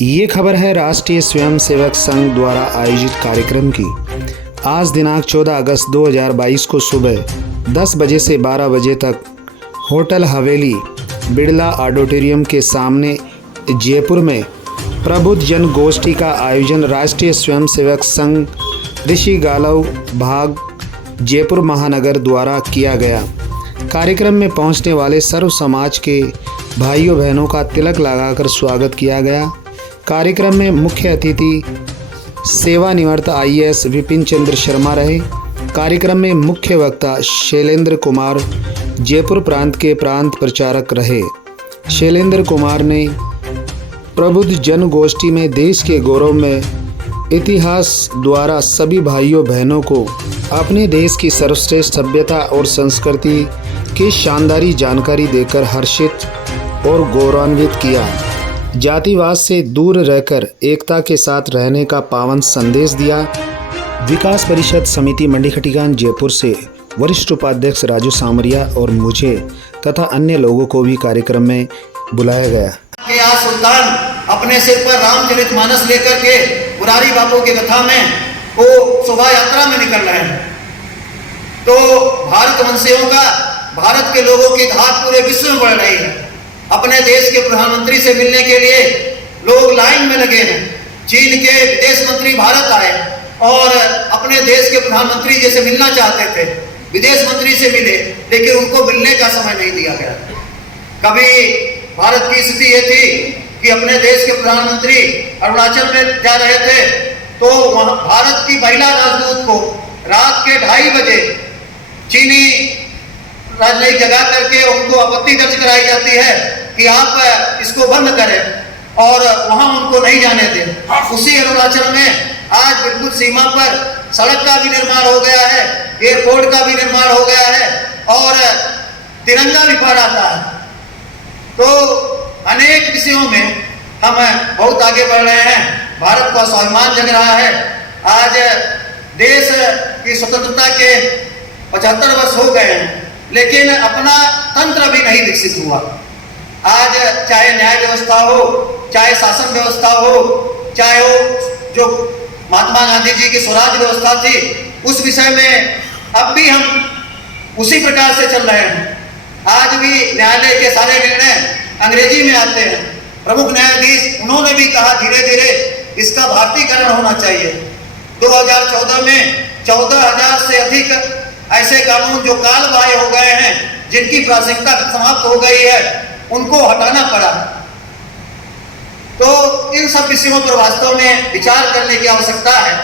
ये खबर है राष्ट्रीय स्वयंसेवक संघ द्वारा आयोजित कार्यक्रम की। आज दिनांक 14 अगस्त 2022 को सुबह 10 बजे से 12 बजे तक होटल हवेली बिड़ला ऑडिटोरियम के सामने जयपुर में प्रबुद्ध जन गोष्ठी का आयोजन राष्ट्रीय स्वयंसेवक संघ ऋषि गालव भाग जयपुर महानगर द्वारा किया गया। कार्यक्रम में पहुंचने वाले सर्व समाज के भाइयों बहनों का तिलक लगाकर स्वागत किया गया। कार्यक्रम में मुख्य अतिथि सेवानिवृत्त आईएएस विपिन चंद्र शर्मा रहे। कार्यक्रम में मुख्य वक्ता शैलेंद्र कुमार जयपुर प्रांत के प्रांत प्रचारक रहे। शैलेंद्र कुमार ने प्रबुद्ध जन गोष्ठी में देश के गौरव में इतिहास द्वारा सभी भाइयों बहनों को अपने देश की सर्वश्रेष्ठ सभ्यता और संस्कृति की शानदारी जानकारी देकर हर्षित और गौरवान्वित किया। जातिवाद से दूर रहकर एकता के साथ रहने का पावन संदेश दिया। विकास परिषद समिति मंडी खटीकान जयपुर से वरिष्ठ उपाध्यक्ष राजू सामरिया और मुझे तथा अन्य लोगों को भी कार्यक्रम में बुलाया गया। सुल्तान अपने सिर पर रामचरितमानस लेकर के मुरारी बापू की कथा में वो शोभा यात्रा में निकल रहे हैं, तो भारत वंशियों का, भारत के लोगों की धाक पूरे विश्व में बढ़ रही है। अपने देश के प्रधानमंत्री से मिलने के लिए लोग लाइन में लगे हैं। चीन के विदेश मंत्री भारत आए और अपने देश के प्रधानमंत्री जैसे मिलना चाहते थे, विदेश मंत्री से मिले, लेकिन उनको मिलने का समय नहीं दिया गया। कभी भारत की स्थिति ये थी कि अपने देश के प्रधानमंत्री अरुणाचल में जा रहे थे, तो वहां भारत की महिला राजदूत को रात के 2:30 बजे चीनी राजनयिक जगा करके उनको आपत्ति दर्ज कराई जाती है कि आप इसको बंद करें, और वहां उनको नहीं जाने दें। उसी अरुणाचल में आज बिल्कुल सीमा पर सड़क का भी निर्माण हो गया है, एयरपोर्ट का भी निर्माण हो गया है और तिरंगा भी फहराता है। तो अनेक विषयों में हम बहुत आगे बढ़ रहे हैं। भारत का स्वाभिमान जग रहा है। आज देश की स्वतंत्रता के 75 वर्ष हो गए हैं, लेकिन अपना तंत्र भी नहीं विकसित हुआ। आज चाहे न्याय व्यवस्था हो, चाहे शासन व्यवस्था हो, चाहे वो जो महात्मा गांधी जी की स्वराज व्यवस्था थी, उस विषय में अब भी हम उसी प्रकार से चल रहे हैं। आज भी न्यायालय के सारे निर्णय अंग्रेजी में आते हैं। प्रमुख न्यायाधीश उन्होंने भी कहा धीरे धीरे इसका भारतीकरण होना चाहिए। 2014 में 14,000 से अधिक ऐसे कानून जो काल बाह्य हो गए हैं, जिनकी प्रासंगिकता समाप्त हो गई है, उनको हटाना पड़ा। तो इन सब विषयों पर वास्तव में विचार करने की आवश्यकता है।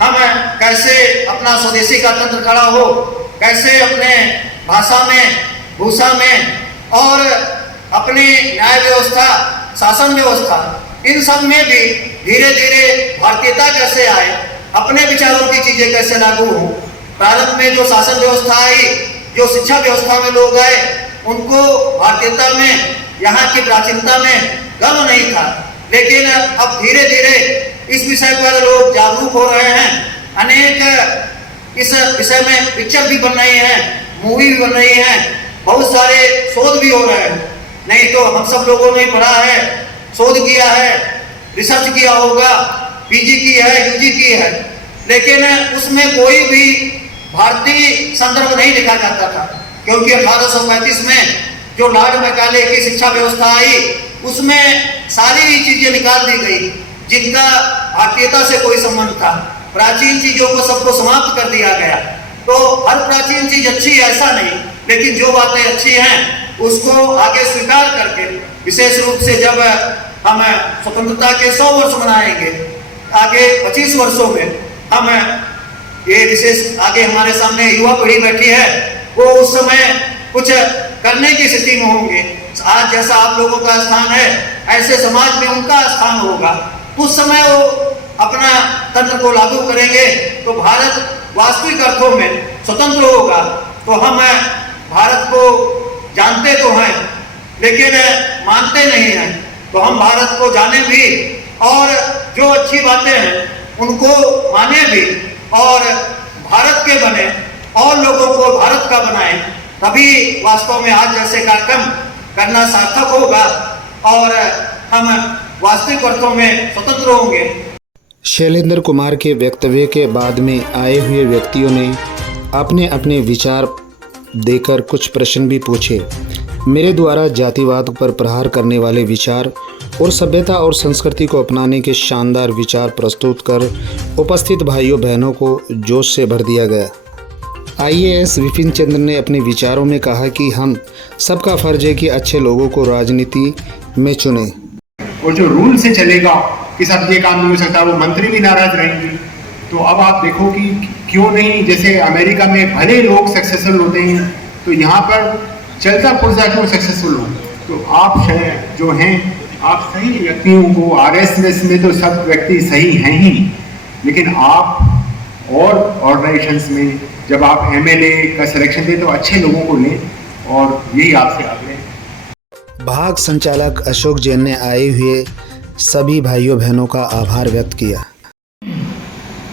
हम कैसे अपना स्वदेशी का तंत्र खड़ा हो, कैसे अपने भाषा में, भूषा में और अपनी न्याय व्यवस्था, शासन व्यवस्था, इन सब में भी धीरे धीरे भारतीयता कैसे आए, अपने विचारों की चीजें कैसे लागू हो। प्रारंभ में जो शासन व्यवस्था आई, जो शिक्षा व्यवस्था में लोग आए, उनको भारतीयता में, यहाँ की प्राचीनता में गर्व नहीं था, लेकिन अब धीरे धीरे इस विषय पर लोग जागरूक हो रहे हैं। अनेक इस विषय में पिक्चर भी बन रही हैं, मूवी भी बन रही हैं, बहुत सारे शोध भी हो रहे हैं। नहीं तो हम सब लोगों ने पढ़ा है, शोध किया है, रिसर्च किया होगा, पीजी की है, यूजी की है, लेकिन उसमें कोई भी भारतीय संदर्भ नहीं लिखा जाता था, क्योंकि 1835 में जो लॉर्ड मैकाले की शिक्षा व्यवस्था आई, उसमें सारी चीजें निकाल दी गई जिनका भारतीयता से कोई संबंध था। प्राचीन चीजों को सबको समाप्त कर दिया गया। तो हर प्राचीन चीज अच्छी है ऐसा नहीं, लेकिन जो बातें अच्छी हैं उसको आगे स्वीकार करके, विशेष रूप से जब हम स्वतंत्रता के 100 वर्ष मनाएंगे, आगे 25 वर्षों में हम ये विशेष, आगे हमारे सामने युवा पीढ़ी बैठी है, वो उस समय कुछ करने की स्थिति में होंगे। आज जैसा आप लोगों का स्थान है, ऐसे समाज में उनका स्थान होगा। उस समय वो अपना तंत्र को लागू करेंगे तो भारत वास्तविक अर्थों में स्वतंत्र होगा। तो हम भारत को जानते तो हैं, लेकिन मानते नहीं हैं। तो हम भारत को जाने भी और जो अच्छी बातें हैं उनको माने भी, और भारत के बने और लोगों को भारत का बनाएं, तभी वास्तव में आज जैसे कार्यक्रम करना सार्थक होगा और हम वास्तविक अर्थों में स्वतंत्र होंगे। शैलेंद्र कुमार के वक्तव्य के बाद में आए हुए व्यक्तियों ने अपने अपने विचार देकर कुछ प्रश्न भी पूछे। मेरे द्वारा जातिवाद पर प्रहार करने वाले विचार और सभ्यता और संस्कृति को अपनाने के शानदार विचार प्रस्तुत कर उपस्थित भाइयों बहनों को जोश से भर दिया गया। आईएएस विपिन चंद्र ने अपने विचारों में कहा कि हम सबका फर्ज है कि अच्छे लोगों को राजनीति में चुने। और जो रूल से चलेगा कि साहब ये काम नहीं हो सकता, वो मंत्री भी नाराज रहेंगे। तो अब आप देखो कि क्यों नहीं, जैसे अमेरिका में भले लोग सक्सेसफुल होते हैं तो यहाँ पर चलता पुर्जा क्यों सक्सेसफुल हो। तो आप जो हैं आप सही व्यक्तियों को, आरएसएस में तो सब व्यक्ति सही हैं ही, लेकिन आप और ऑर्गेनाइजेशंस में जब आप एमएलए का सिलेक्शन दें तो अच्छे लोगों को लें, और यही आपसे आग्रह। भाग संचालक अशोक जैन ने आए हुए सभी भाइयों बहनों का आभार व्यक्त किया।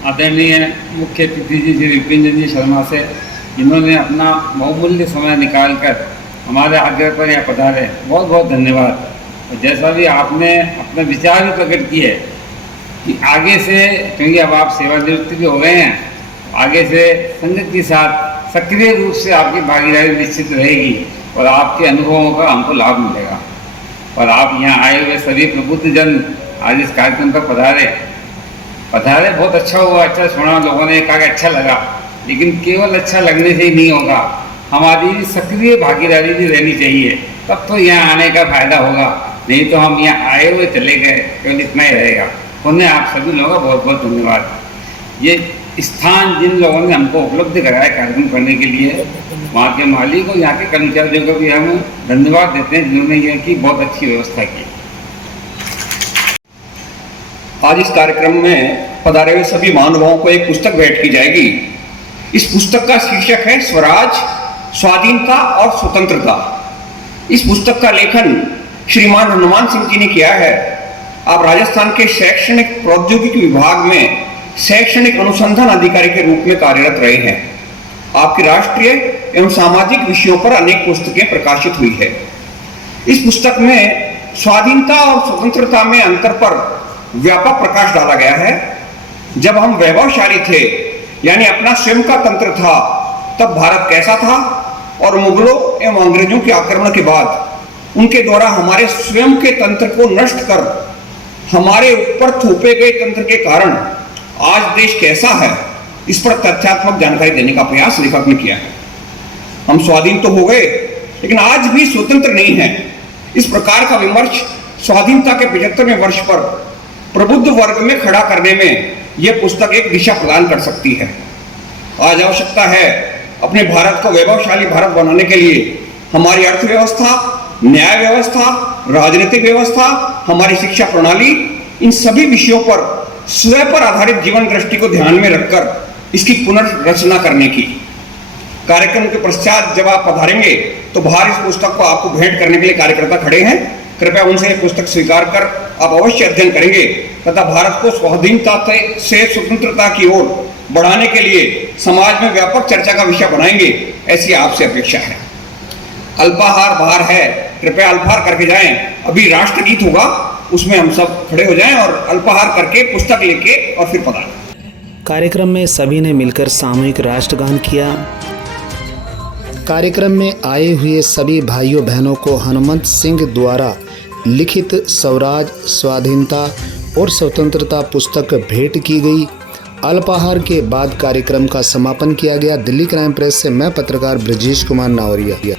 आदरणीय मुख्य अतिथि जी श्री विपिन जी शर्मा से, जिन्होंने अपना बहुमूल्य समय निकालकर हमारे आग्रह पर यहाँ पधारे, बहुत बहुत धन्यवाद। और जैसा भी आपने अपने विचार भी प्रकट किए कि आगे से, क्योंकि अब आप सेवानिवृत्त भी हो गए हैं, आगे से संघ के साथ सक्रिय रूप से आपकी भागीदारी निश्चित रहेगी और आपके अनुभवों का हमको लाभ मिलेगा। और आप यहाँ आए हुए सभी प्रबुद्धजन आज इस कार्यक्रम पर पधारे, बहुत अच्छा हुआ, अच्छा सुना, लोगों ने कहा कि अच्छा लगा। लेकिन केवल अच्छा लगने से ही नहीं होगा, हमारी सक्रिय भागीदारी भी रहनी चाहिए, तब तो यहाँ आने का फायदा होगा। नहीं तो हम यहाँ आए हुए चले गए, केवल इतना ही रहेगा। उन्हें आप सभी लोगों का बहुत बहुत धन्यवाद। ये स्थान जिन लोगों ने हमको उपलब्ध कराया कार्यक्रम करने के लिए, वहाँ के मालिक और यहाँ के कर्मचारियों को भी हम धन्यवाद देते हैं, जिन्होंने यह की बहुत अच्छी व्यवस्था की। आज इस कार्यक्रम में पधारे हुए सभी महानुभावों को एक पुस्तक भेंट की जाएगी। इस पुस्तक का शीर्षक है स्वराज, स्वाधीनता और स्वतंत्रता। इस पुस्तक का लेखन श्रीमान हनुमान सिंह जी ने किया है। आप राजस्थान के शैक्षणिक प्रौद्योगिकी विभाग में शैक्षणिक अनुसंधान अधिकारी के रूप में कार्यरत रहे हैं। आपकी राष्ट्रीय एवं सामाजिक विषयों पर अनेक पुस्तकें प्रकाशित हुई है। इस पुस्तक में स्वाधीनता और स्वतंत्रता में अंतर पर व्यापक प्रकाश डाला गया है। जब हम वैभवशाली थे, यानी अपना स्वयं का तंत्र था, तब भारत कैसा था, और मुगलों एवं अंग्रेजों के आक्रमण के बाद उनके द्वारा हमारे स्वयं के तंत्र को नष्ट कर हमारे ऊपर थोपे गए तंत्र के कारण आज देश कैसा है, इस पर तथ्यात्मक जानकारी देने का प्रयास लेखक ने किया है। हम स्वाधीन तो हो गए, लेकिन आज भी स्वतंत्र नहीं है। इस प्रकार का विमर्श स्वाधीनता के 75वें वर्ष पर प्रबुद्ध वर्ग में खड़ा करने में यह पुस्तक एक दिशा प्रदान कर सकती है। आज आवश्यकता है अपने भारत को वैभवशाली भारत बनाने के लिए हमारी अर्थव्यवस्था, न्याय व्यवस्था, राजनीतिक व्यवस्था, हमारी शिक्षा प्रणाली, इन सभी विषयों पर स्वयं पर आधारित जीवन दृष्टि को ध्यान में रखकर इसकी पुनर्रचना करने की। कार्यक्रम के पश्चात जब आप पधारेंगे तो बाहर इस पुस्तक को आपको भेंट करने के लिए कार्यकर्ता खड़े हैं। कृपया उनसे यह पुस्तक स्वीकार कर आप अवश्य अध्ययन करेंगे तथा भारत को स्वाधीनता से स्वतंत्रता की ओर बढ़ाने के लिए समाज में व्यापक चर्चा का विषय बनाएंगे, ऐसी आपसे अपेक्षा है। अल्पाहार बाहर है, कृपया अल्पाहार करके जाएं। अभी राष्ट्रगीत होगा, उसमें हम सब खड़े हो जाएं और अल्पाहार करके पुस्तक लेके और फिर पधारें। कार्यक्रम में सभी ने मिलकर सामूहिक राष्ट्रगान किया। कार्यक्रम में आए हुए सभी भाइयों बहनों को हनुमंत सिंह द्वारा लिखित स्वराज, स्वाधीनता और स्वतंत्रता पुस्तक भेंट की गई। अल्पाहार के बाद कार्यक्रम का समापन किया गया। दिल्ली क्राइम प्रेस से मैं पत्रकार ब्रजेश कुमार नावरिया।